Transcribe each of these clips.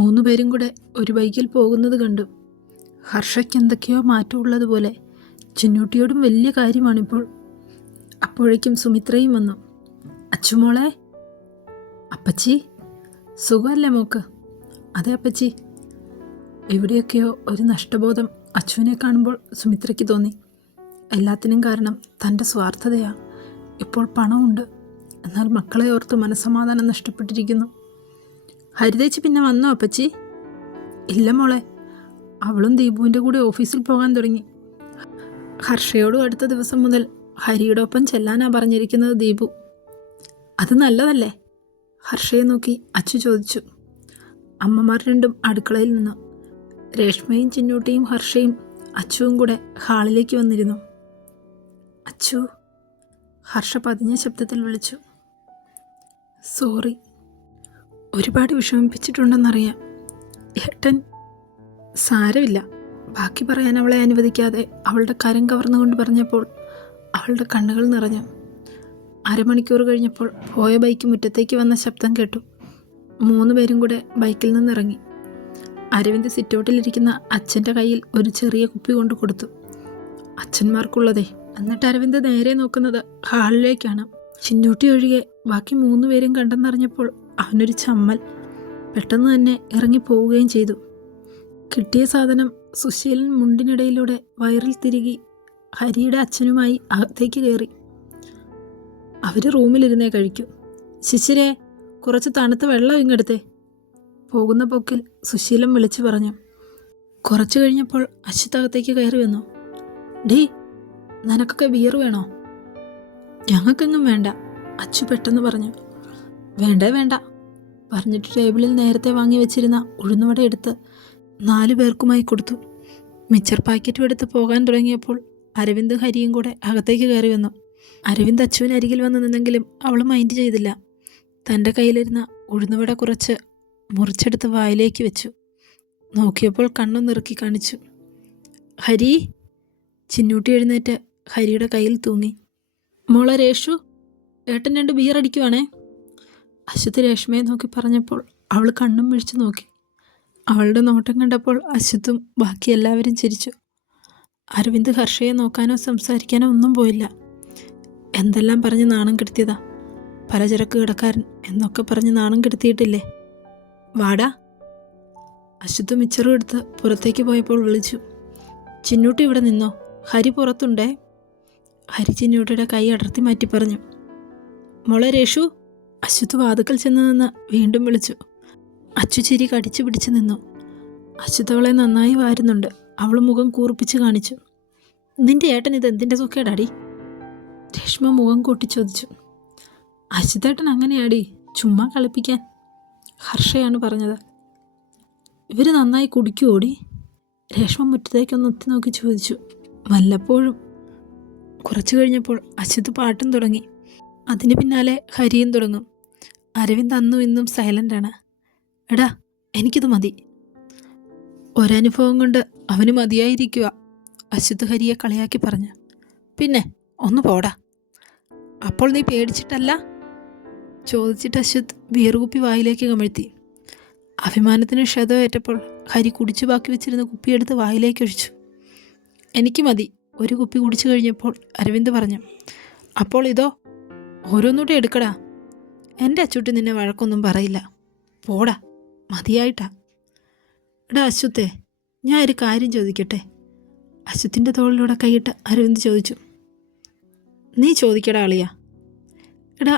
മൂന്നുപേരും കൂടെ ഒരു ബൈക്കിൽ പോകുന്നത് കണ്ടു. ഹർഷയ്ക്ക് എന്തൊക്കെയോ മാറ്റമുള്ളതുപോലെ. ചിന്നൂട്ടിയോടും വലിയ കാര്യമാണിപ്പോൾ. അപ്പോഴേക്കും സുമിത്രയും വന്നു. അച്ചുമോളെ. അപ്പച്ചി, സുഖമല്ലേ മോക്ക്? അതെ അപ്പച്ചി. എവിടെയൊക്കെയോ ഒരു നഷ്ടബോധം അച്ചുവിനെ കാണുമ്പോൾ സുമിത്രയ്ക്ക് തോന്നി. എല്ലാത്തിനും കാരണം തൻ്റെ സ്വാർത്ഥതയാ. ഇപ്പോൾ പണമുണ്ട്, എന്നാൽ മക്കളെ ഓർത്ത് മനസ്സമാധാനം നഷ്ടപ്പെട്ടിരിക്കുന്നു. ഹരിതേച്ചി പിന്നെ വന്നോ അപ്പച്ചി? ഇല്ല മോളെ, അവളും ദീപുവിൻ്റെ കൂടെ ഓഫീസിൽ പോകാൻ തുടങ്ങി. ഹർഷയോടും അടുത്ത ദിവസം മുതൽ ഹരിയുടെ ഒപ്പം ചെല്ലാനാ പറഞ്ഞിരിക്കുന്നത് ദീപു. അത് നല്ലതല്ലേ? ഹർഷയെ നോക്കി അച്ചു ചോദിച്ചു. അമ്മമാർ രണ്ടും അടുക്കളയിൽ നിന്നു. രേഷ്മയും ചിന്നൂട്ടിയും ഹർഷയും അച്ചുവും കൂടെ ഹാളിലേക്ക് വന്നിരുന്നു. അച്ചു, ഹർഷ പതിഞ്ഞ ശബ്ദത്തിൽ വിളിച്ചു. സോറി, ഒരുപാട് വിഷമിപ്പിച്ചിട്ടുണ്ടെന്നറിയാം. ഏട്ടൻ. സാരമില്ല. ബാക്കി പറയാൻ അവളെ അനുവദിക്കാതെ അവളുടെ കരം കവർന്നുകൊണ്ട് പറഞ്ഞപ്പോൾ അവളുടെ കണ്ണുകൾ നിറഞ്ഞു. അരമണിക്കൂർ കഴിഞ്ഞപ്പോൾ പോയ ബൈക്ക് മുറ്റത്തേക്ക് വന്ന ശബ്ദം കേട്ടു. മൂന്നുപേരും കൂടെ ബൈക്കിൽ നിന്നിറങ്ങി. അരവിന്ദ് സിറ്റൗട്ടിലിരിക്കുന്ന അച്ഛൻ്റെ കയ്യിൽ ഒരു ചെറിയ കുപ്പി കൊണ്ട് കൊടുത്തു. അച്ഛന്മാർക്കുള്ളതേ. എന്നിട്ട് അരവിന്ദ് നേരെ നോക്കുന്നത് ഹാളിലേക്കാണ്. ചിന്നൂട്ടി ഒഴികെ ബാക്കി മൂന്നുപേരും കണ്ടെന്നറിഞ്ഞപ്പോൾ അവനൊരു ചമ്മൽ. പെട്ടെന്ന് തന്നെ ഇറങ്ങിപ്പോവുകയും ചെയ്തു. കിട്ടിയ സാധനം സുശീലൻ മുണ്ടിനിടയിലൂടെ വയറിൽ തിരികി ഹരിയുടെ അച്ഛനുമായി അകത്തേക്ക് കയറി. അവർ റൂമിലിരുന്നേ കഴിക്കൂ. ശിശിരേ, കുറച്ച് തണുത്ത വെള്ളം ഇങ്ങെടുത്തേ. പോകുന്ന പോക്കിൽ സുശീലൻ വിളിച്ചു പറഞ്ഞു. കുറച്ചു കഴിഞ്ഞപ്പോൾ അശ്വത്തകത്തേക്ക് കയറി വന്നു. ഡീ, നിനക്കൊക്കെ ബിയർ വേണോ? ഞങ്ങൾക്കെങ്ങും വേണ്ട, അച്ചു പെട്ടെന്ന് പറഞ്ഞു. വേണ്ട വേണ്ട പറഞ്ഞിട്ട് ടേബിളിൽ നേരത്തെ വാങ്ങി വെച്ചിരുന്ന ഉഴുന്നുവട എടുത്ത് 4 പേർക്കുമായി കൊടുത്തു. മിച്ചർ പാക്കറ്റും എടുത്ത് പോകാൻ തുടങ്ങിയപ്പോൾ അരവിന്ദ് ഹരിയും കൂടെ അകത്തേക്ക് കയറി വന്നു. അരവിന്ദ് അച്ചുവിന് അരികിൽ വന്ന് നിന്നെങ്കിലും അവൾ മൈൻഡ് ചെയ്തില്ല. തൻ്റെ കയ്യിലിരുന്ന ഉഴുന്നുവട കുറച്ച് മുറിച്ചെടുത്ത് വായിലേക്ക് വെച്ചു. നോക്കിയപ്പോൾ കണ്ണു നിറുക്കി കാണിച്ചു. ഹരി. ചിന്നൂട്ടി എഴുന്നേറ്റ് ഹരിയുടെ കയ്യിൽ തൂങ്ങി. മോളെ രേഷു, ഏട്ടൻ 2 ബിയർ അടിക്കുവാണേ. അശ്വത്ത് രേഷ്മയെ നോക്കി പറഞ്ഞപ്പോൾ അവൾ കണ്ണും മിഴിച്ചു നോക്കി. അവളുടെ നോട്ടം കണ്ടപ്പോൾ അശ്വത്തും ബാക്കി എല്ലാവരും ചിരിച്ചു. അരവിന്ദ് ഹർഷയെ നോക്കാനോ സംസാരിക്കാനോ ഒന്നും പോയില്ല. എന്തെല്ലാം പറഞ്ഞ് നാണം കെടുത്തിയതാ. പലചരക്ക് കടക്കാരൻ എന്നൊക്കെ പറഞ്ഞ് നാണം കെടുത്തിയിട്ടില്ലേ. വാടാ. അശ്വത്ത് മിച്ചറും എടുത്ത് പുറത്തേക്ക് പോയപ്പോൾ വിളിച്ചു. ചിന്നൂട്ടി ഇവിടെ നിന്നോ, ഹരി പുറത്തുണ്ടേ. ഹരി ചിന്നൂട്ടിയുടെ കൈ അടർത്തി മാറ്റി പറഞ്ഞു. മോളെ രേഷു. അശ്വത്ത് വാതുക്കൽ ചെന്ന് നിന്ന് വീണ്ടും വിളിച്ചു. അച്ചു ചിരി കടിച്ചു പിടിച്ച് നിന്നു. അശ്വത്ത് അവളെ നന്നായി വാരുന്നുണ്ട്. അവൾ മുഖം കൂർപ്പിച്ച് കാണിച്ചു. നിന്റെ ഏട്ടൻ ഇത് എന്തിൻ്റെ സുഖേടാടി? രേഷ്മ മുഖം കൂട്ടി ചോദിച്ചു. അശ്വത്തേട്ടൻ അങ്ങനെയാടി, ചുമ്മാ കളിപ്പിക്കാൻ. ഹർഷയാണ് പറഞ്ഞത്. ഇവർ നന്നായി കുടിക്കുവോടി? രേഷ്മ മുറ്റത്തേക്കൊന്ന് ഒത്തി നോക്കി ചോദിച്ചു. വല്ലപ്പോഴും. കുറച്ചു കഴിഞ്ഞപ്പോൾ അശ്വത്ത് പാട്ടും തുടങ്ങി. അതിന് പിന്നാലെ ഹരിയും തുടങ്ങും. അരവിന്ദ് അന്നും ഇന്നും സൈലൻ്റാണ്. എടാ, എനിക്കിത് മതി. ഒരനുഭവം കൊണ്ട് അവന് മതിയായിരിക്കുക. അശ്വത്ത് ഹരിയെ കളിയാക്കി പറഞ്ഞു. പിന്നെ ഒന്ന് പോടാ. അപ്പോൾ നീ പേടിച്ചിട്ടല്ല? ചോദിച്ചിട്ട് അശ്വത്ത് ബിയർ കുപ്പി വായിലേക്ക് കമഴ്ത്തി. അഭിമാനത്തിന് ക്ഷതമേറ്റപ്പോൾ ഹരി കുടിച്ചു ബാക്കി വെച്ചിരുന്ന കുപ്പിയെടുത്ത് വായിലേക്ക് ഒഴിച്ചു. എനിക്ക് മതി. ഒരു കുപ്പി കുടിച്ചു കഴിഞ്ഞപ്പോൾ അരവിന്ദ് പറഞ്ഞു. അപ്പോൾ ഇതോ, ഓരോന്നൂടെ എടുക്കടാ. എൻ്റെ അച്ചൂട്ടി നിന്നെ വഴക്കൊന്നും പറയില്ല. പോടാ, മതിയായിട്ടാ. എടാ അശ്വത്തെ, ഞാൻ ഒരു കാര്യം ചോദിക്കട്ടെ? അശ്വത്തിൻ്റെ തോളിലൂടെ കൈയിട്ട് അരവിന്ദ് ചോദിച്ചു. നീ ചോദിക്കടാ അളിയാ. എടാ,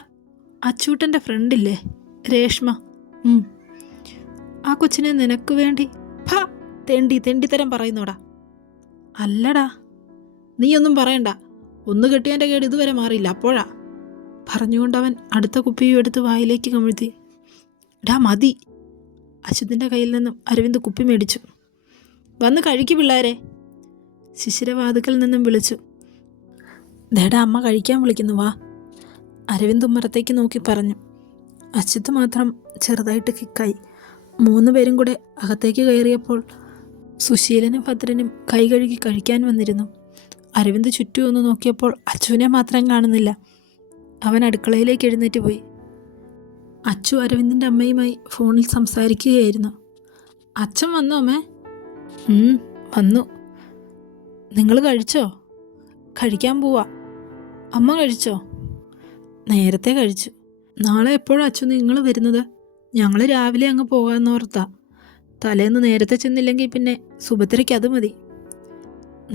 അച്ചൂട്ടൻ്റെ ഫ്രണ്ടില്ലേ രേഷ്മ? ആ കൊച്ചിനെ നിനക്ക് വേണ്ടി തെണ്ടിത്തരം പറയുന്നോടാ. അല്ലടാ, നീയൊന്നും പറയണ്ട. ഒന്ന് കെട്ടിയതിൻ്റെ കേട് ഇതുവരെ മാറിയില്ല, അപ്പോഴാ. പറഞ്ഞുകൊണ്ടവൻ അടുത്ത കുപ്പിയും എടുത്ത് വായിലേക്ക് കമിഴ്ത്തി. ഡാ മതി. അശ്വത്തിൻ്റെ കയ്യിൽ നിന്നും അരവിന്ദ് കുപ്പി മേടിച്ചു. വന്ന് കഴിക്കു പിള്ളേരെ. ശിശിരവാതുക്കൽ നിന്നും വിളിച്ചു. ദേടാ, അമ്മ കഴിക്കാൻ വിളിക്കുന്നു, വാ. അരവിന്ദ് ഉമ്മറത്തേക്ക് നോക്കി പറഞ്ഞു. അശ്വത്ത് മാത്രം ചെറുതായിട്ട് കിക്കായി. 3 പേരും കൂടെ അകത്തേക്ക് കയറിയപ്പോൾ സുശീലനും ഭദ്രനും കൈ കഴുകി കഴിക്കാൻ വന്നിരുന്നു. അരവിന്ദ് ചുറ്റും ഒന്ന് നോക്കിയപ്പോൾ അച്ചുവിനെ മാത്രം കാണുന്നില്ല. അവൻ അടുക്കളയിലേക്ക് എഴുന്നേറ്റ് പോയി. അച്ചു അരവിന്ദിൻ്റെ അമ്മയുമായി ഫോണിൽ സംസാരിക്കുകയായിരുന്നു. അച്ഛൻ വന്നോ അമ്മേ? വന്നു. നിങ്ങൾ കഴിച്ചോ? കഴിക്കാൻ പോവാ. അമ്മ കഴിച്ചോ? നേരത്തെ കഴിച്ചു. നാളെ എപ്പോഴാ അച്ഛൻ നിങ്ങൾ വരുന്നത്? ഞങ്ങൾ രാവിലെ അങ്ങ് പോകാമെന്നോർത്താ. തലേന്ന് നേരത്തെ ചെന്നില്ലെങ്കിൽ പിന്നെ സുഭദ്രയ്ക്ക് അത് മതി.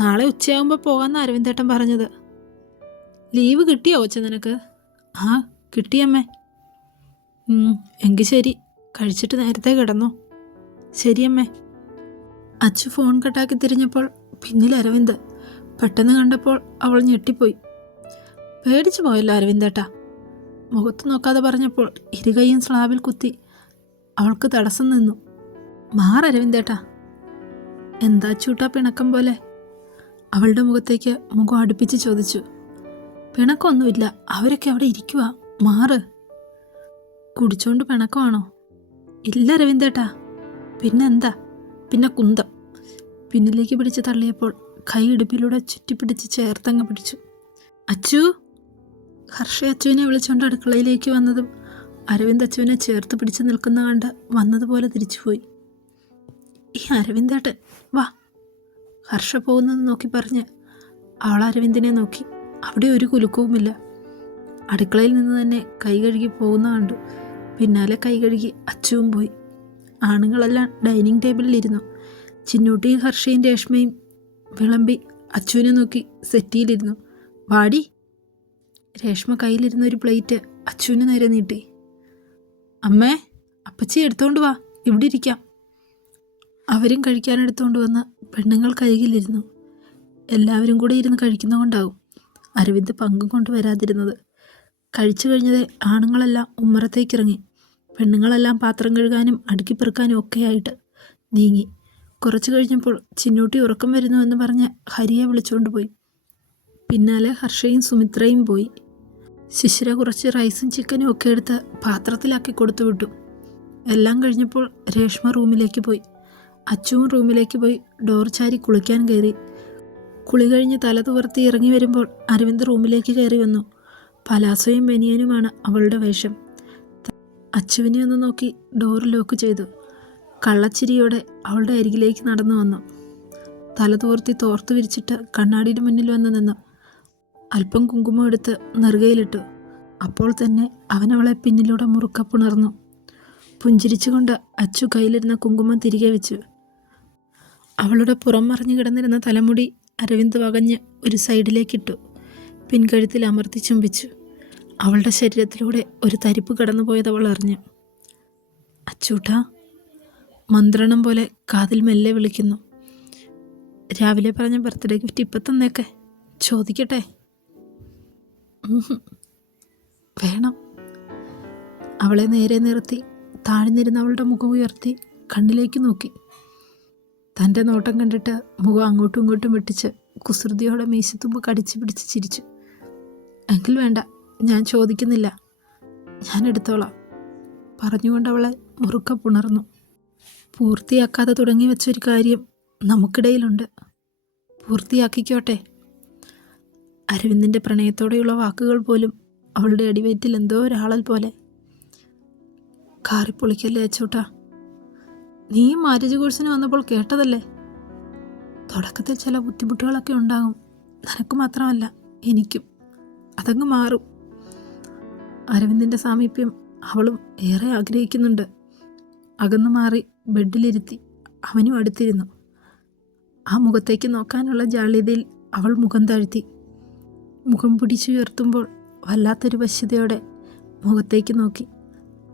നാളെ ഉച്ചയാകുമ്പോൾ പോകാമെന്ന് അരവിന്ദേട്ടൻ പറഞ്ഞത്. ലീവ് കിട്ടിയോ കൊച്ചെ നിനക്ക്? ആ കിട്ടിയമ്മേ. എങ്കിൽ ശരി, കഴിച്ചിട്ട് നേരത്തെ കിടന്നോ. ശരിയമ്മേ. അച്ചു ഫോൺ കട്ടാക്കി തിരിഞ്ഞപ്പോൾ പിന്നിൽ അരവിന്ദ്. പെട്ടെന്ന് കണ്ടപ്പോൾ അവൾ ഞെട്ടിപ്പോയി. പേടിച്ചു പോയല്ലോ അരവിന്ദേട്ടാ. മുഖത്ത് നോക്കാതെ പറഞ്ഞപ്പോൾ ഇരുകൈയും സ്ലാബിൽ കുത്തി അവൾക്ക് തടസ്സം നിന്നു. മാറരവിന്ദേട്ടാ. എന്താ ചൂട്ടാ പിണക്കം പോലെ? അവളുടെ മുഖത്തേക്ക് മുഖം അടുപ്പിച്ച് ചോദിച്ചു. പിണക്കമൊന്നുമില്ല, അവരൊക്കെ അവിടെ ഇരിക്കുക. മാറ്. കുടിച്ചോണ്ട് പിണക്കമാണോ? ഇല്ല രവീന്ദേട്ടാ. പിന്നെന്താ? പിന്നെ കുന്തം. പിന്നിലേക്ക് പിടിച്ച് തള്ളിയപ്പോൾ കൈ ഇടുപ്പിലൂടെ ചുറ്റിപ്പിടിച്ച് ചേർത്തങ്ങ് പിടിച്ചു. അച്ചു. ഹർഷ അച്ചുവിനെ വിളിച്ചുകൊണ്ട് അടുക്കളയിലേക്ക് വന്നതും അരവിന്ദ് അച്ചുവിനെ ചേർത്ത് പിടിച്ച് നിൽക്കുന്ന കണ്ട് വന്നതുപോലെ തിരിച്ചുപോയി. ഈ അരവിന്ദേട്ടൻ വാ. ഹർഷ പോകുന്നത് നോക്കി പറഞ്ഞ് അവൾ അരവിന്ദിനെ നോക്കി. അവിടെ ഒരു കുലുക്കവുമില്ല. അടുക്കളയിൽ നിന്ന് തന്നെ കൈ കഴുകി പോകുന്ന കണ്ടു. പിന്നാലെ കൈ കഴുകി അച്ചുവും പോയി. ആണുങ്ങളെല്ലാം ഡൈനിങ് ടേബിളിലിരുന്നു. ചിന്നൂട്ടിയും ഹർഷയും രേഷ്മയും വിളമ്പി അച്ചുവിനെ നോക്കി സെറ്റിയിലിരുന്നു. വാടി. രേഷ്മ കയ്യിലിരുന്ന ഒരു പ്ലേറ്റ് അച്ചുവിന് നേരെ നീട്ടി. അമ്മേ, അപ്പച്ചി എടുത്തോണ്ട് വാ, ഇവിടെ ഇരിക്കാം. അവരും കഴിക്കാനെടുത്തോണ്ട് വന്ന് പെണ്ണുങ്ങൾ കൈകിലിരുന്നു. എല്ലാവരും കൂടെ ഇരുന്ന് കഴിക്കുന്നതുകൊണ്ടാവും അരവിന്ദ് പങ്കും കൊണ്ട് വരാതിരുന്നത്. കഴിച്ചു കഴിഞ്ഞതേ ആണുങ്ങളെല്ലാം ഉമ്മറത്തേക്കിറങ്ങി. പെണ്ണുങ്ങളെല്ലാം പാത്രം കഴുകാനും അടുക്കിപ്പെറുക്കാനും ഒക്കെയായിട്ട് നീങ്ങി. കുറച്ചു കഴിഞ്ഞപ്പോൾ ചിന്നൂട്ടി ഉറക്കം വരുന്നുവെന്ന് പറഞ്ഞ് ഹരിയെ വിളിച്ചുകൊണ്ട് പോയി. പിന്നാലെ ഹർഷയും സുമിത്രയും പോയി. ശിശിര കുറച്ച് റൈസും ചിക്കനും ഒക്കെ എടുത്ത് പാത്രത്തിലാക്കി കൊടുത്തു വിട്ടു. എല്ലാം കഴിഞ്ഞപ്പോൾ രേഷ്മ റൂമിലേക്ക് പോയി. അച്ചുവും റൂമിലേക്ക് പോയി ഡോർ ചാരി കുളിക്കാൻ കയറി. കുളി കഴിഞ്ഞ് തല തുവർത്തി ഇറങ്ങി വരുമ്പോൾ അരവിന്ദ് റൂമിലേക്ക് കയറി വന്നു. പലാസോയും ബനിയനുമാണ് അവളുടെ വേഷം. അച്ചുവിനെ ഒന്ന് നോക്കി ഡോർ ലോക്ക് ചെയ്തു. കള്ളച്ചിരിയോടെ അവളുടെ അരികിലേക്ക് നടന്നു വന്നു. തല തോർത്ത് വിരിച്ചിട്ട് കണ്ണാടിയുടെ മുന്നിൽ വന്ന് നിന്നു. അല്പം കുങ്കുമം എടുത്ത് നെറുകയിലിട്ടു. അപ്പോൾ തന്നെ അവനവളെ പിന്നിലൂടെ മുറുക്ക പുണർന്നു. പുഞ്ചിരിച്ചുകൊണ്ട് അച്ചു കയ്യിലിരുന്ന കുങ്കുമം തിരികെ വെച്ചു. അവളുടെ പുറം മറിഞ്ഞു കിടന്നിരുന്ന തലമുടി അരവിന്ദ് വകഞ്ഞ് ഒരു സൈഡിലേക്കിട്ടു. പിൻകഴുത്തിൽ അമർത്തി ചുംബിച്ചു. അവളുടെ ശരീരത്തിലൂടെ ഒരു തരിപ്പ് കടന്നുപോയത് അവൾ അറിഞ്ഞു. അച്ചൂട്ടാ. മന്ത്രണം പോലെ കാതിൽ മെല്ലെ വിളിക്കുന്നു. രാവിലെ പറഞ്ഞ ബർത്ത്ഡേ ഗിഫ്റ്റ് ഇപ്പം തന്നേക്കെ. ചോദിക്കട്ടെ? വേണം. അവളെ നേരെ നിർത്തി താഴ്ന്നിരുന്ന അവളുടെ മുഖം ഉയർത്തി കണ്ണിലേക്ക് നോക്കി. തൻ്റെ നോട്ടം കണ്ടിട്ട് മുഖം അങ്ങോട്ടും ഇങ്ങോട്ടും വെട്ടിച്ച് കുസൃതിയോടെ മീശത്തുമ്പ് കടിച്ചു പിടിച്ച് ചിരിച്ചു. എങ്കിൽ വേണ്ട, ഞാൻ ചോദിക്കുന്നില്ല, ഞാൻ എടുത്തോളാം പറഞ്ഞുകൊണ്ട് അവളെ മുറുക്ക പുണർന്നു. പൂർത്തിയാക്കാതെ തുടങ്ങി വെച്ചൊരു കാര്യം നമുക്കിടയിലുണ്ട്. പൂർത്തിയാക്കിക്കോട്ടെ. അരവിന്ദിൻ്റെ പ്രണയത്തോടെയുള്ള വാക്കുകൾ പോലും അവളുടെ അടിവയറ്റിൽ എന്തോ ഒരാളൽ പോലെ. കാറിപ്പൊളിക്കല്ലേ അച്ചൂട്ടാ. നീയും മാരേജ് കോഴ്സിന് വന്നപ്പോൾ കേട്ടതല്ലേ. തുടക്കത്തിൽ ചില ബുദ്ധിമുട്ടുകളൊക്കെ ഉണ്ടാകും. നിനക്ക് മാത്രമല്ല, എനിക്കും. അതങ്ങ് മാറും. അരവിന്ദിൻ്റെ സാമീപ്യം അവളും ഏറെ ആഗ്രഹിക്കുന്നുണ്ട്. അകന്നു മാറി ബെഡിലിരുത്തി അവനും അടുത്തിരുന്നു. ആ മുഖത്തേക്ക് നോക്കാനുള്ള ജാള്യതയിൽ അവൾ മുഖം താഴ്ത്തി. മുഖം പിടിച്ചുയർത്തുമ്പോൾ വല്ലാത്തൊരു വശ്യതയോടെ മുഖത്തേക്ക് നോക്കി.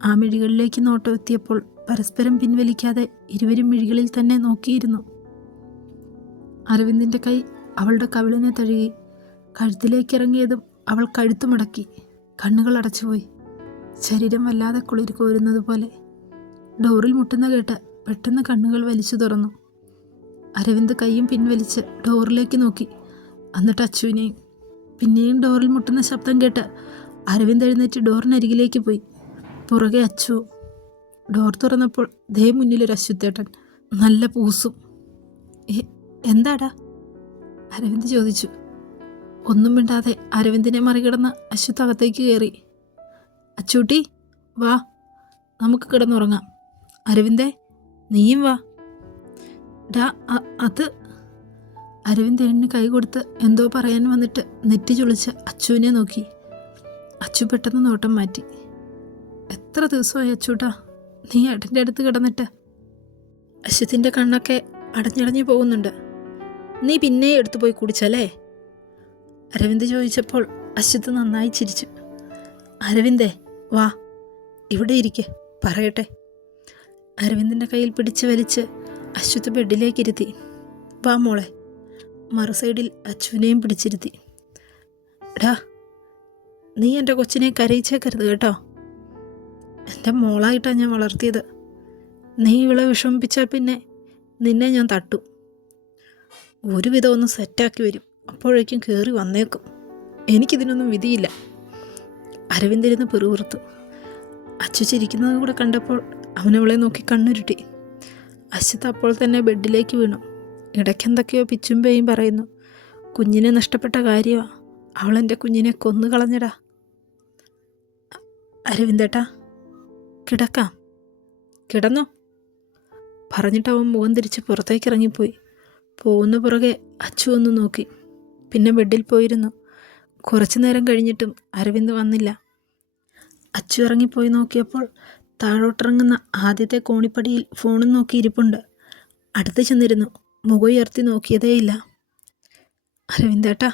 ആ മിഴികളിലേക്ക് നോട്ടം എത്തിയപ്പോൾ പരസ്പരം പിൻവലിക്കാതെ ഇരുവരും മിഴികളിൽ തന്നെ നോക്കിയിരുന്നു. അരവിന്ദിൻ്റെ കൈ അവളുടെ കവിളിനെ തഴുകി. കഴുത്തിലേക്കിറങ്ങിയതും അവൾ കഴുത്തുമടക്കി. കണ്ണുകൾ അടച്ചുപോയി. ശരീരം വല്ലാതെ കുളിര് കോരുന്നത് പോലെ. ഡോറിൽ മുട്ടുന്ന കേട്ട് പെട്ടെന്ന് കണ്ണുകൾ വലിച്ചു തുറന്നു. അരവിന്ദ് കൈയും പിൻവലിച്ച് ഡോറിലേക്ക് നോക്കി. എന്നിട്ട് അച്ചുവിനെയും. പിന്നെയും ഡോറിൽ മുട്ടുന്ന ശബ്ദം കേട്ട് അരവിന്ദ് എഴുന്നേറ്റ് ഡോറിനരികിലേക്ക് പോയി. പുറകെ അച്ചു. ഡോർ തുറന്നപ്പോൾ ദേ മുന്നിലൊരു അശ്വത്തേട്ടൻ, നല്ല പൂസും. എന്താടാ? അരവിന്ദ് ചോദിച്ചു. ഒന്നും മിണ്ടാതെ അരവിന്ദിനെ മറികടന്ന് അശ്വത്ത് അകത്തേക്ക് കയറി. അച്ചൂട്ടി വാ, നമുക്ക് കിടന്നുറങ്ങാം. അരവിന്ദേ, നീയും വാ. ഡാ അത് അരവിന്ദ് ഏട്ടന് കൈ കൊടുത്ത് എന്തോ പറയാൻ വന്നിട്ട് നെറ്റി ചുളിച്ച് അച്ചുവിനെ നോക്കി. അച്ചു പെട്ടെന്ന് നോട്ടം മാറ്റി. എത്ര ദിവസമായി അച്ചൂട്ടാ നീ ഏട്ടൻ്റെ അടുത്ത് കിടന്നിട്ട്? അശ്വത്തിൻ്റെ കണ്ണൊക്കെ അടഞ്ഞടഞ്ഞു പോകുന്നുണ്ട്. നീ പിന്നെ എടുത്തു പോയി കുടിച്ചല്ലേ? അരവിന്ദ് ചോദിച്ചപ്പോൾ അശ്വത്ത് നന്നായി ചിരിച്ചു. അരവിന്ദേ വാ, ഇവിടെ ഇരിക്കെ, പറയട്ടെ. അരവിന്ദിൻ്റെ കയ്യിൽ പിടിച്ച് വലിച്ച് അശ്വത്ത് ബെഡിലേക്കിരുത്തി. വാ മോളെ. മറു സൈഡിൽ അച്ചുവിനെയും പിടിച്ചിരുത്തി. എടാ, നീ എൻ്റെ കൊച്ചിനെ കരയിച്ചേക്കരുത് കേട്ടോ. എൻ്റെ മോളായിട്ടാണ് ഞാൻ വളർത്തിയത്. നീ ഇവളെ വിഷമിപ്പിച്ചാൽ പിന്നെ നിന്നെ ഞാൻ തട്ടും. ഒരുവിധം ഒന്ന് സെറ്റാക്കി വരും, അപ്പോഴേക്കും കയറി വന്നേക്കും. എനിക്കിതിനൊന്നും വിധിയില്ല. അരവിന്ദിരുന്ന് പിറുപിറുത്തു. അച്ചു ചിരിക്കുന്നത് കൂടെ കണ്ടപ്പോൾ അവനവളെ നോക്കി കണ്ണുരുട്ടി. അശ്വത്ത് അപ്പോൾ തന്നെ ബെഡിലേക്ക് വീണു. ഇടയ്ക്കെന്തൊക്കെയോ പിച്ചും പേയും പറയുന്നു. കുഞ്ഞിനെ നഷ്ടപ്പെട്ട കാര്യമാ. അവളെൻ്റെ കുഞ്ഞിനെ കൊന്നു കളഞ്ഞടാ. അരവിന്ദേട്ടാ, കിടക്കാം. കിടന്നോ പറഞ്ഞിട്ട് അവൻ മുഖം തിരിച്ച് പുറത്തേക്ക് ഇറങ്ങിപ്പോയി. പോകുന്ന പുറകെ അച്ചു ഒന്ന് നോക്കി. പിന്നെ ബെഡിൽ പോയിരുന്നു. കുറച്ചു നേരം കഴിഞ്ഞിട്ടും അരവിന്ദ് വന്നില്ല. അച്ചു ഇറങ്ങിപ്പോയി നോക്കിയപ്പോൾ താഴോട്ടിറങ്ങുന്ന ആദ്യത്തെ കോണിപ്പടിയിൽ ഫോണും നോക്കി ഇരിപ്പുണ്ട്. അടുത്ത് ചെന്നിരുന്നു. മുഖം ഉയർത്തി നോക്കിയതേയില്ല. അരവിന്ദേട്ടാ,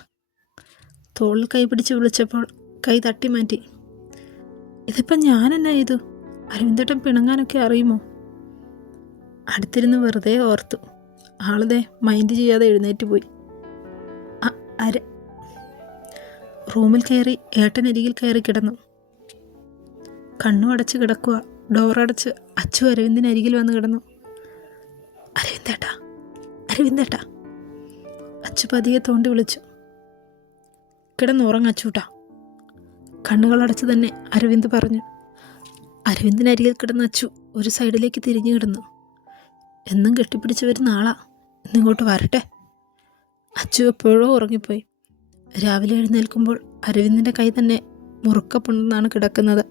തോളിൽ കൈ പിടിച്ച് വിളിച്ചപ്പോൾ കൈ തട്ടി മാറ്റി. ഇതിപ്പം ഞാൻ എന്നാ ചെയ്തു? അരവിന്ദേട്ടൻ പിണങ്ങാനൊക്കെ അറിയുമോ? അടുത്തിരുന്ന് വെറുതെ ഓർത്തു. ആളതെ മൈൻഡ് ചെയ്യാതെ എഴുന്നേറ്റ് പോയി. റൂമിൽ കയറി ഏട്ടനരികിൽ കയറി കിടന്നു. കണ്ണും അടച്ച് കിടക്കുക. ഡോറടച്ച് അച്ചു അരവിന്ദിനരികിൽ വന്ന് കിടന്നു. അരവിന്ദേട്ടാ, അരവിന്ദേട്ടാ, അച്ചു പതിയെ തോണ്ടി വിളിച്ചു. കിടന്നുറങ്ങച്ചൂട്ടാ, കണ്ണുകളടച്ച് തന്നെ അരവിന്ദ് പറഞ്ഞു. അരവിന്ദിനരികിൽ കിടന്ന അച്ചു ഒരു സൈഡിലേക്ക് തിരിഞ്ഞു കിടന്നു. എന്നും കെട്ടിപ്പിടിച്ച് വരുന്ന ആളാ, ഇന്നിങ്ങോട്ട് വരട്ടെ. അച്ചു എപ്പോഴോ ഉറങ്ങിപ്പോയി. രാവിലെ എഴുന്നേൽക്കുമ്പോൾ അരവിന്ദിൻ്റെ കൈ തന്നെ മുറുക്കപ്പുണ്ടെന്നാണ് കിടക്കുന്നത്.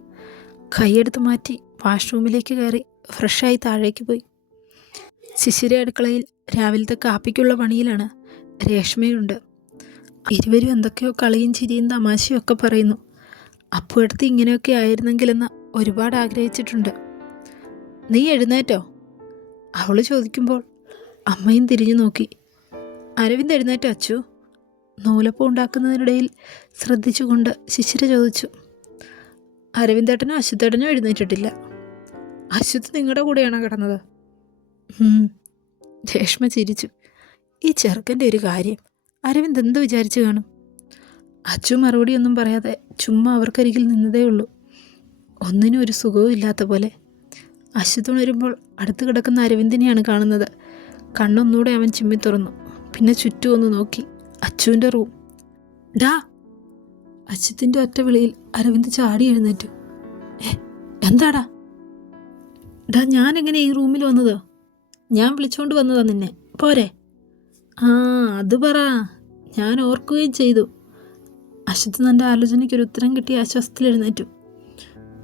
കൈയെടുത്ത് മാറ്റി വാഷ്റൂമിലേക്ക് കയറി ഫ്രഷായി താഴേക്ക് പോയി. ശിശിര അടുക്കളയിൽ രാവിലത്തെ കാപ്പിക്കുള്ള പണിയിലാണ്. രേഷ്മയുണ്ട്. ഇരുവരും എന്തൊക്കെയോ കളിയും ചിരിയും തമാശയും ഒക്കെ പറയുന്നു. അപ്പോഴത്തെ ഇങ്ങനെയൊക്കെ ആയിരുന്നെങ്കിലെന്ന് ഒരുപാട് ആഗ്രഹിച്ചിട്ടുണ്ട്. നീ എഴുന്നേറ്റോ അവൾ ചോദിക്കുമ്പോൾ അമ്മയും തിരിഞ്ഞു നോക്കി. അരവിന്ദ് എഴുന്നേറ്റോ അച്ചു? നൂലപ്പം ഉണ്ടാക്കുന്നതിനിടയിൽ ശ്രദ്ധിച്ചുകൊണ്ട് ശിശിര ചോദിച്ചു. അരവിന്ദേട്ടനോ അശ്വത്തേട്ടനോ എഴുന്നേറ്റിട്ടില്ല. അശ്വത്ത് നിങ്ങളുടെ കൂടെയാണോ കിടന്നത്? രേഷ്മ ചിരിച്ചു. ഈ ചെറുക്കൻ്റെ ഒരു കാര്യം അരവിന്ദ് എന്ത് വിചാരിച്ചു കാണും? അച്ചു മറുപടിയൊന്നും പറയാതെ ചുമ്മാ അവർക്കരികിൽ നിന്നതേ ഉള്ളൂ. ഒന്നിനും ഒരു സുഖവും ഇല്ലാത്ത പോലെ. അശ്വത്ത് ഉണരുമ്പോൾ അടുത്ത് കിടക്കുന്ന അരവിന്ദിനെയാണ് കാണുന്നത്. കണ്ണൊന്നുകൂടെ അവൻ ചിമ്മി തുറന്നു. പിന്നെ ചുറ്റും ഒന്ന് നോക്കി. അച്ചുവിൻ്റെ റൂം. ഡാ! അശ്വത്തിൻ്റെ ഒറ്റ വിളിയിൽ അരവിന്ദ് ചാടി എഴുന്നേറ്റു. എന്താടാ? ഡാ, ഞാനെങ്ങനെ ഈ റൂമിൽ വന്നത്? ഞാൻ വിളിച്ചോണ്ട് വന്നതാ നിന്നെ, പോരെ? അത് പറ. ഞാൻ ഓർക്കുകയും ചെയ്തു. അശ്വത്ത് തൻ്റെ ആലോചനയ്ക്കൊരു ഉത്തരം കിട്ടിയ ആശ്വാസത്തിൽ എഴുന്നേറ്റു.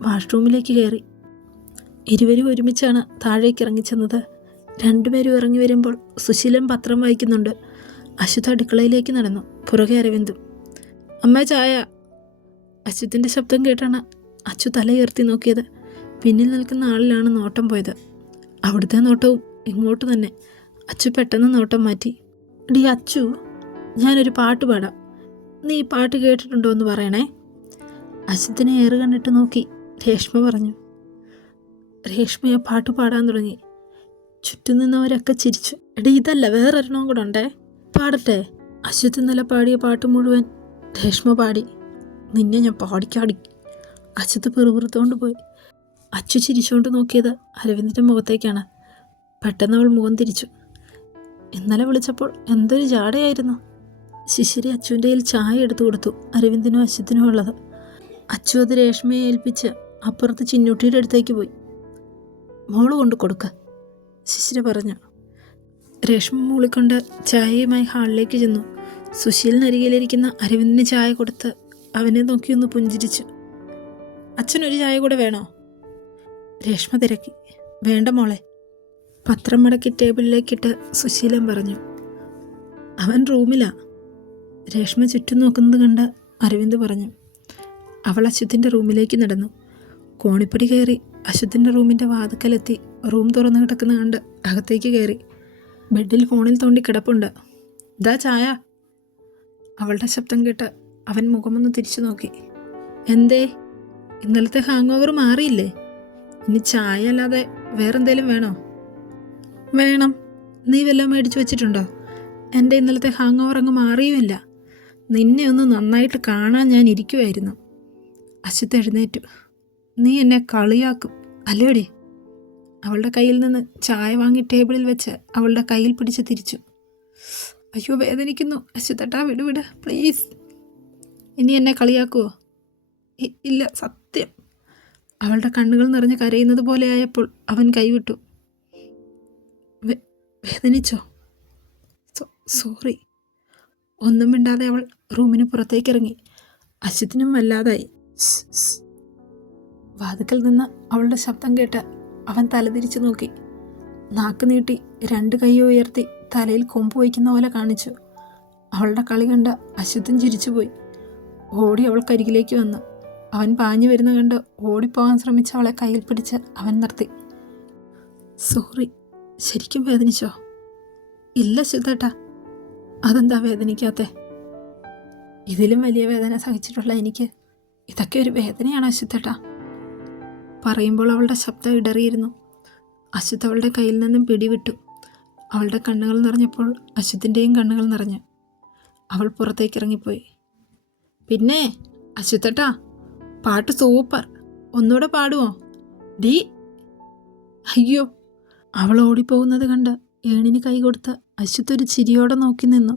വാഷ്റൂമിലേക്ക് കയറി. ഇരുവരും ഒരുമിച്ചാണ് താഴേക്ക് ഇറങ്ങിച്ചെന്നത്. രണ്ടുപേരും ഇറങ്ങി വരുമ്പോൾ സുശീലൻ പത്രം വായിക്കുന്നുണ്ട്. അശ്വത്ത് അടുക്കളയിലേക്ക് നടന്നു. പുറകെ അരവിന്ദും. അമ്മ ചായ. അശ്വത്തിൻ്റെ ശബ്ദം കേട്ടാണ് അച്ചു തലയുയർത്തി നോക്കിയത്. പിന്നിൽ നിൽക്കുന്ന ആളിലാണ് നോട്ടം പോയത്. അവിടുത്തെ നോട്ടവും ഇങ്ങോട്ട് തന്നെ. അച്ചു പെട്ടെന്ന് നോട്ടം മാറ്റി. ഡി അച്ചു, ഞാനൊരു പാട്ട് പാടാം. നീ ഈ പാട്ട് കേട്ടിട്ടുണ്ടോ എന്ന് പറയണേ. അശ്വത്തിനെ ഏറ് കണ്ടിട്ട് നോക്കി രേഷ്മ പറഞ്ഞു. രേഷ്മയെ പാട്ട് പാടാൻ തുടങ്ങി. ചുറ്റും നിന്നവരൊക്കെ ചിരിച്ചു. എടി, ഇതല്ല, വേറൊരെണ്ണവും കൂടെ ഉണ്ടേ, പാടട്ടെ? അശ്വത്ത് ഇന്നലെ പാടിയ പാട്ട് മുഴുവൻ രേഷ്മ പാടി. നിന്നെ ഞാൻ പാടിക്കാടി. അശ്വത്ത് പിറുപിറുത്തോണ്ട് പോയി. അച്ചു ചിരിച്ചുകൊണ്ട് നോക്കിയത് അരവിന്ദിൻ്റെ മുഖത്തേക്കാണ്. പെട്ടെന്ന് അവൾ മുഖം തിരിച്ചു. ഇന്നലെ വിളിച്ചപ്പോൾ എന്തൊരു ജാടയായിരുന്നു. ശിശിരി അച്ചുവിൻ്റെ കയ്യിൽ ചായ എടുത്തു കൊടുത്തു. അരവിന്ദിനും അശ്വത്തിനും ഉള്ളത്. അച്ചു അത് രേഷ്മയെ ഏൽപ്പിച്ച് അപ്പുറത്ത് ചിന്നൂട്ടിയുടെ അടുത്തേക്ക് പോയി. മോള് കൊണ്ട് കൊടുക്ക, ശിശിര പറഞ്ഞു. രേഷ്മ മൂളിക്കൊണ്ട് ചായയുമായി ഹാളിലേക്ക് ചെന്നു. സുശീലിനരികിലിരിക്കുന്ന അരവിന്ദിന് ചായ കൊടുത്ത് അവനെ നോക്കിയൊന്ന് പുഞ്ചിരിച്ചു. അച്ഛനൊരു ചായ കൂടെ വേണോ? രേഷ്മ തിരക്കി. വേണ്ട മോളെ. പത്രം മടക്കി ടേബിളിലേക്കിട്ട് സുശീലൻ പറഞ്ഞു. അവൻ റൂമിലാ. രേഷ്മ ചുറ്റും നോക്കുന്നത് കണ്ട് അരവിന്ദ് പറഞ്ഞു. അവൾ അശ്വത്തിൻ്റെ റൂമിലേക്ക് നടന്നു. കോണിപ്പടി കയറി അശ്വത്തിൻ്റെ റൂമിൻ്റെ വാതിക്കലെത്തി റൂം തുറന്നു കിടക്കുന്ന കണ്ട് അകത്തേക്ക് കയറി. ബെഡിൽ ഫോണിൽ തോണ്ടി കിടപ്പുണ്ട്. ഇതാ ചായ. അവളുടെ ശബ്ദം കേട്ട് അവൻ മുഖമൊന്ന് തിരിച്ചു നോക്കി. എന്തേ, ഇന്നലത്തെ ഹാങ് ഓവർ മാറിയില്ലേ? ഇനി ചായ അല്ലാതെ വേറെന്തേലും വേണോ? വേണം. നീ വല്ലതും മേടിച്ചു വെച്ചിട്ടുണ്ടോ? എൻ്റെ ഇന്നലത്തെ ഹാങ് ഓവർ അങ്ങ് മാറിയുമില്ല. നിന്നെ ഒന്ന് നന്നായിട്ട് കാണാൻ ഞാൻ ഇരിക്കുമായിരുന്നു. അശ്വത്ത് എഴുന്നേറ്റു. നീ എന്നെ കളിയാക്കും അല്ലേടി? അവളുടെ കയ്യിൽ നിന്ന് ചായ വാങ്ങി ടേബിളിൽ വെച്ച് അവളുടെ കയ്യിൽ പിടിച്ച് തിരിച്ചു. അയ്യോ, വേദനിക്കുന്നു. അശ്വത്തേട്ടാ, വിട് പ്ലീസ്. ഇനി എന്നെ കളിയാക്കുമോ? ഇല്ല, സത്യം. അവളുടെ കണ്ണുകൾ നിറഞ്ഞ് കരയുന്നത് പോലെ ആയപ്പോൾ അവൻ കൈവിട്ടു. വേദനിച്ചോ? സോറി. ഒന്നും മിണ്ടാതെ അവൾ റൂമിന് പുറത്തേക്കിറങ്ങി. അശ്വത്തിനും വല്ലാതായി. വാതിക്കൽ നിന്ന് അവളുടെ ശബ്ദം കേട്ട് അവൻ തലതിരിച്ചു നോക്കി. നാക്ക് നീട്ടി 2 കൈയും ഉയർത്തി തലയിൽ കൊമ്പ് വയ്ക്കുന്ന പോലെ കാണിച്ചു. അവളുടെ കളി കണ്ട് അശ്വത്തും ചിരിച്ചുപോയി. ഓടി അവൾക്കരികിലേക്ക് വന്നു. അവൻ പാഞ്ഞു വരുന്ന കണ്ട് ഓടിപ്പോകാൻ ശ്രമിച്ച അവളെ കയ്യിൽ പിടിച്ച് അവൻ നിർത്തി. സോറി. ശരിക്കും വേദനിച്ചോ? ഇല്ല അശ്വത്തേട്ടാ. അതെന്താ വേദനിക്കാത്തെ? ഇതിലും വലിയ വേദന സഹിച്ചിട്ടുള്ള എനിക്ക് ഇതൊക്കെ ഒരു വേദനയാണ് അശ്വത്തേട്ടാ. പറയുമ്പോൾ അവളുടെ ശബ്ദം ഇടറിയിരുന്നു. അശ്വത്ത് അവളുടെ കയ്യിൽ നിന്നും പിടിവിട്ടു. അവളുടെ കണ്ണുകൾ നിറഞ്ഞപ്പോൾ അശ്വത്തിൻ്റെയും കണ്ണുകൾ നിറഞ്ഞു. അവൾ പുറത്തേക്ക് ഇറങ്ങിപ്പോയി. പിന്നെ അശ്വത്തേട്ടാ, പാട്ട് സൂപ്പർ. ഒന്നുകൂടെ പാടുമോ? ഡീ. അയ്യോ. അവൾ ഓടിപ്പോകുന്നത് കണ്ട് ഏണിന് കൈ കൊടുത്ത് അശ്വത്ത് ഒരു ചിരിയോടെ നോക്കി നിന്നു.